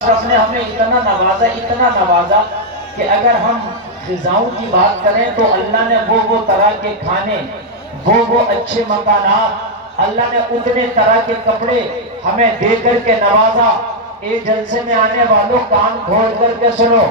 رب نے ہمیں اتنا نوازا کہ اگر ہم غذاؤں کی بات کریں تو اللہ نے وہ طرح کے کھانے، وہ اچھے مکانات، اللہ نے اتنے طرح کے کپڑے ہمیں دے کر کے نوازا۔ ایک جلسے میں آنے والوں کان کھول کر کے سنو،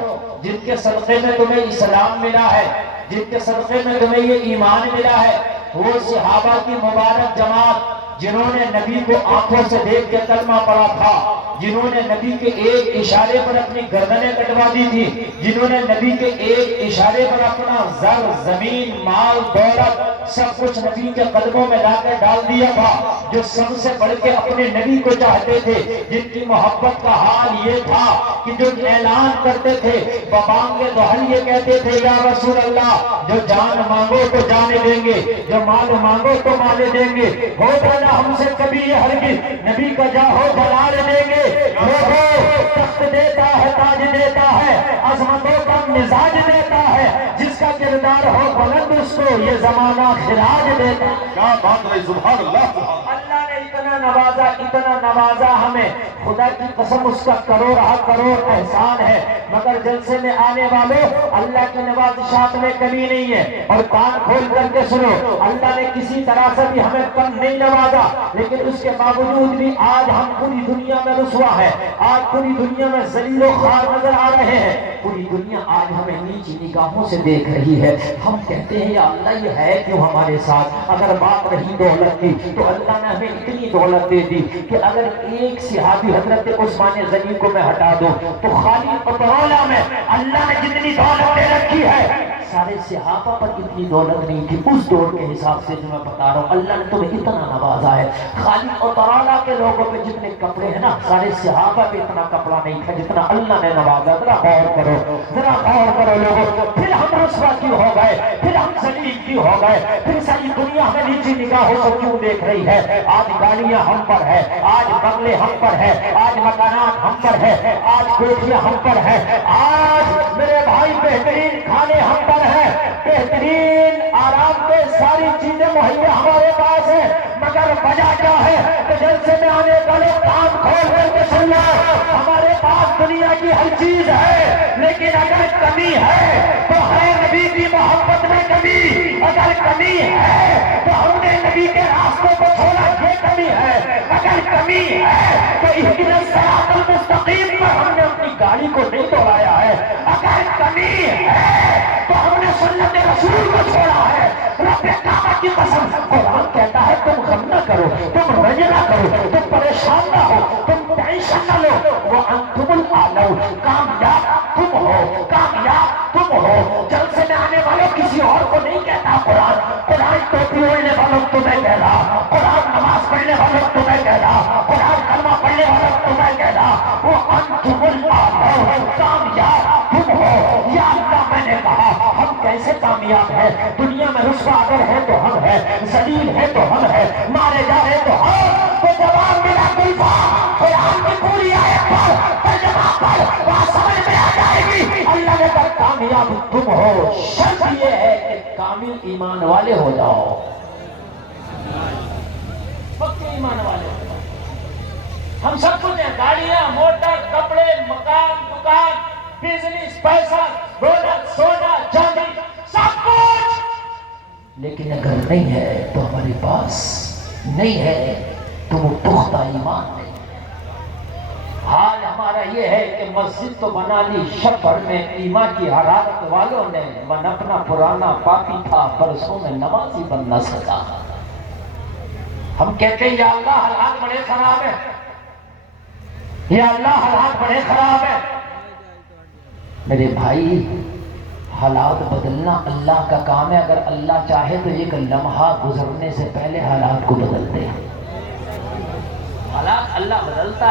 جن کے صدقے میں تمہیں اسلام ملا ہے، جن کے صدقے میں تمہیں یہ ایمان ملا ہے، وہ صحابہ کی مبارک جماعت جنہوں نے نبی کو آنکھوں سے دیکھ کے کلمہ پڑھا تھا، جنہوں نے نبی کے ایک اشارے پر اپنی گردنیں کٹوا دی تھی، جنہوں نے نبی کے ایک اشارے پر اپنا زر، زمین، مال، دولت سب کچھ نبی کے قدموں میں لا کر ڈال دیا تھا، جو سب سے بڑھ کے اپنے نبی کو چاہتے تھے، جن کی محبت کا حال یہ تھا کہ جو اعلان کرتے تھے ببانگ دہل یہ کہتے تھے یا رسول اللہ، جو جان مانگو تو جانے دیں گے، جو مال مانگو تو مال دیں گے، ہو جانا ہم سے کبھی یہ ہرگز نبی کا جاہو جلال دیں گے۔ تخت دیتا ہے، تاج دیتا ہے، عظمتوں کا مزاج دیتا ہے، جس کا کردار ہو بلند اس کو یہ زمانہ خراج دیتا ہے۔ کیا بات ہے، سبحان اللہ۔ اللہ نے اتنا نوازا ہمیں، خدا کی قسم اس کا کروڑ احسان ہے، مگر جلسے میں آنے والوں اللہ کی نوازشات میں کمی نہیں ہے۔ اور کان کھول کر کے سنو، اللہ نے کسی طرح سے بھی ہمیں کم نہیں نوازا، لیکن اس کے باوجود بھی آج ہم پوری دنیا میں رسوا ہے، آج پوری دنیا میں ذلیل و خوار نظر آ رہے ہیں، پوری دنیا آج ہمیں نیچی نگاہوں سے دیکھ رہی ہے۔ ہم کہتے ہیں یا اللہ یہ ہے کیوں ہمارے ساتھ؟ اگر بات رہی دولت کی تو اللہ نے ہمیں اتنی دولت دے دی کہ اگر ایک صحابی حضرت عثمان غنی کو میں ہٹا دوں تو خالی پترولہ میں اللہ نے جتنی دولت دے رکھی ہے، سارے صحابہ پر اتنی دولت نہیں تھی اس دور کے حساب سے جو میں بتا رہا ہوں۔ اللہ نے تمہیں اتنا نوازا ہے، خالی اترالہ کے لوگوں پہ جتنے کپڑے ہیں نا، سارے صحابہ پہ اتنا کپڑا نہیں تھا جتنا اللہ نے نوازا۔ ذرا غور کرو لوگوں، پھر ہم رسوا کیوں ہو گئے، پھر ہم ذلیل کیوں ہو گئے، پھر ساری دنیا ہمیں نیچی نگاہوں سے کیوں دیکھ رہی ہے؟ آج گاڑیاں ہم پر ہے، آج بنگلے ہم پر ہے، آج مکانات ہم پر ہے، آج کوٹھیاں ہم پر ہے، آج میرے بھائی بہترین کھانے ہم پر ہے، بہترین آرام دہ ساری چیزیں مہیا ہمارے پاس ہے، مگر وجہ کیا ہے کہ جلسے میں آنے والے کان کھول کر کے سن لو، ہمارے پاس دنیا کی ہر چیز ہے، لیکن اگر کمی ہے تو ہے نبی کی محبت میں کمی، اگر کمی ہے تو ہم نے نبی کے راستوں کو چھوڑا، یہ کمی ہے، اگر کمی ہے تو اہدنا الصراط المستقیم پر ہم نے اپنی گاڑی کو نہیں دوڑایا ہے، اگر کمی ہے تو ہم نے سنت رسول کو چھوڑا ہے۔ رب کعبہ کی قسم، قرآن کہتا ہے تم غم نہ کرو، تم رنج نہ کرو، تم پریشان نہ ہو، تم ٹینشن نہ لو، وَأَنْتُمُ الْأَعْلَوْنَ، کامیاب تم ہو۔ جلسے میں آنے والوں کسی اور کو نہیں کہتا قرآن ٹوپی اوڑھنے والوں کو میں کہہ رہا، قرآن نماز پڑھنے والوں کو میں کہہ رہا، قرآن کلمہ پڑھنے والوں کو میں کہہ رہا، وَأَنْتُمُ الْأَعْلَوْنَ، کامیاب تم ہو۔ یا اللہ میں نے کہا ہم کیسے کامیاب ہیں؟ دنیا میں رسوا اگر ہے تو ہم ہے، ذلیل ہے تو ہم ہے، مارے جا رہے تو ہم، تو جواب ملا کلفا، قرآن کی پوری آیت پر ترجمہ پڑھ، وہاں سمجھ میں آ جائے گی۔ اللہ نے کہا کامیاب تم ہو، شرط یہ ہے کہ کامل ایمان والے ہو جاؤ، پکے ایمان والے ہو جاؤ۔ ہم سب کچھ ہیں، گاڑیاں، موٹر، کپڑے، مکان، دکان، بزنس، پیسہ، دولت، سونا، چاندی، سب کچھ، لیکن اگر نہیں ہے تو ہمارے پاس نہیں ہے تو وہ پختہ ایمان نہیں۔ حال ہمارا یہ ہے کہ مسجد تو بنا لی شب بھر میں ایمان کی حرارت والوں نے، من اپنا پرانا پاپی تھا برسوں میں نمازی بن نہ سکا۔ ہم کہتے ہیں یا اللہ حالات بڑے خراب ہیں، یا اللہ حالات بڑے خراب ہیں۔ میرے بھائی حالات بدلنا اللہ کا کام ہے، اگر اللہ چاہے تو ایک لمحہ گزرنے سے پہلے حالات کو بدل دے۔ حالات اللہ بدلتا ہے۔